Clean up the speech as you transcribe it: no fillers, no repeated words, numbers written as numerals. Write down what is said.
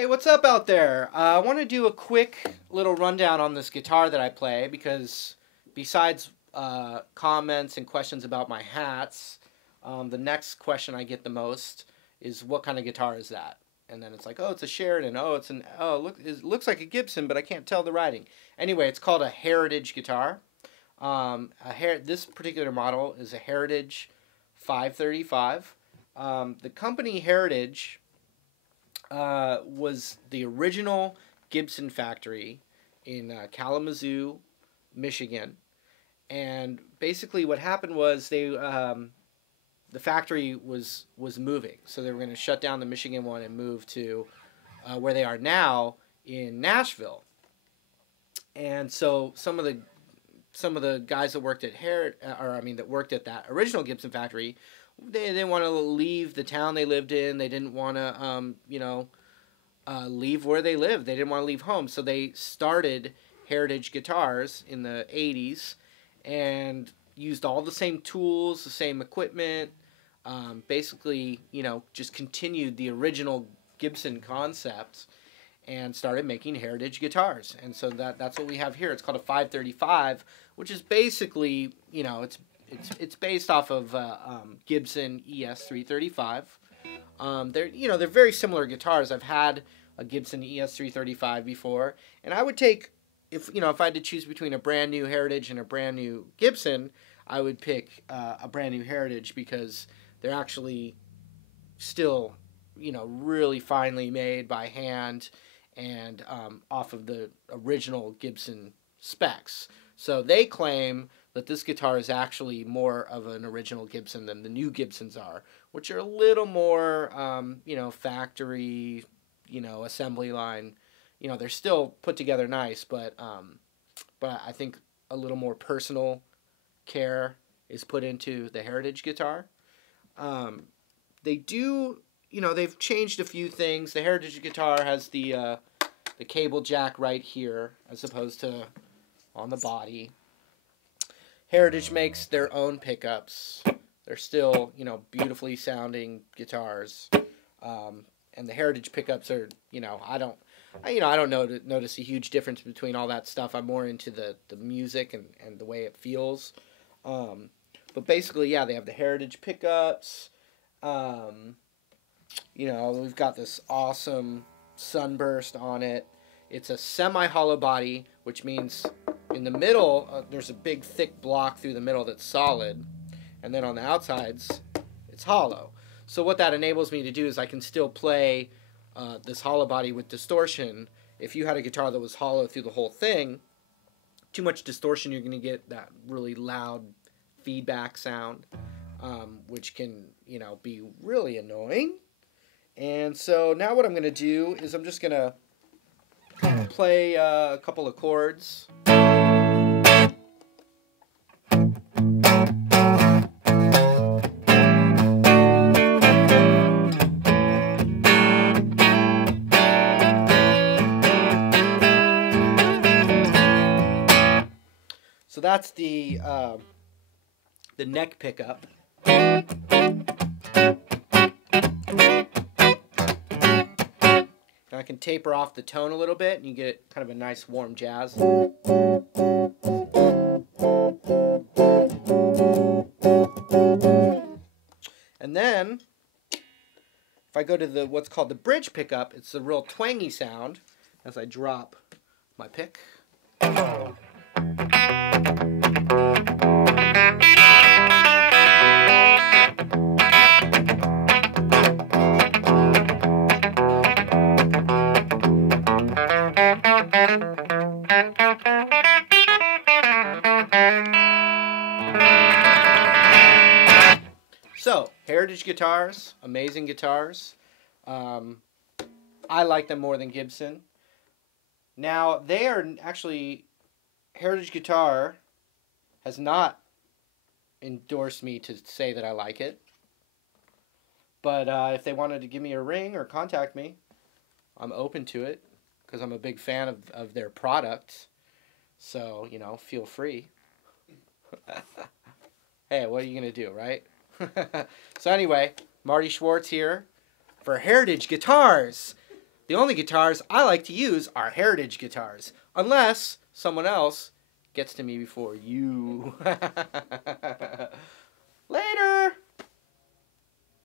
Hey, what's up out there? I want to do a quick little rundown on this guitar that I play because besides comments and questions about my hats, the next question I get the most is what kind of guitar is that? And then it's like, oh, it's a Sheridan. Oh, look, it looks like a Gibson, but I can't tell the writing. Anyway, it's called a Heritage guitar. This particular model is a Heritage 535. The company Heritage was the original Gibson factory in Kalamazoo, Michigan, and basically what happened was the factory was moving, so they were going to shut down the Michigan one and move to where they are now in Nashville. And so some of the guys that worked at that worked at that original Gibson factory, they didn't want to leave the town they lived in. They didn't want to, leave where they lived. They didn't want to leave home. So they started Heritage Guitars in the 80s and used all the same tools, the same equipment, basically, just continued the original Gibson concept and started making Heritage guitars. And so that's what we have here. It's called a 535, which is basically, it's based off of Gibson ES335. They're very similar guitars. I've had a Gibson ES335 before, and I would take, if I had to choose between a brand new Heritage and a brand new Gibson, I would pick a brand new Heritage because they're actually still, really finely made by hand and off of the original Gibson specs. So they claim that this guitar is actually more of an original Gibson than the new Gibsons are, which are a little more, factory, assembly line. They're still put together nice, but I think a little more personal care is put into the Heritage guitar. They've changed a few things. The Heritage guitar has the cable jack right here as opposed to on the body. Heritage makes their own pickups. They're still, beautifully sounding guitars. And the Heritage pickups are, I don't notice a huge difference between all that stuff. I'm more into the music and the way it feels. But basically, yeah, they have the Heritage pickups. We've got this awesome sunburst on it. It's a semi-hollow body, which means in the middle, there's a big thick block through the middle that's solid, and then on the outsides, it's hollow. So what that enables me to do is I can still play this hollow body with distortion. If you had a guitar that was hollow through the whole thing, too much distortion, you're going to get that really loud feedback sound, which can, be really annoying. And so now what I'm going to do is I'm just going to play a couple of chords. So that's the neck pickup. Now I can taper off the tone a little bit, and you get kind of a nice warm jazz. And then, if I go to what's called the bridge pickup, it's a real twangy sound as I drop my pick. So, Heritage guitars, amazing guitars. I like them more than Gibson. Now, they are actually, Heritage guitar has not endorsed me to say that I like it. But if they wanted to give me a ring or contact me, I'm open to it because I'm a big fan of their product. So, feel free. Hey, what are you going to do, right? So anyway, Marty Schwartz here for Heritage Guitars. The only guitars I like to use are heritage guitars, unless someone else gets to me before you.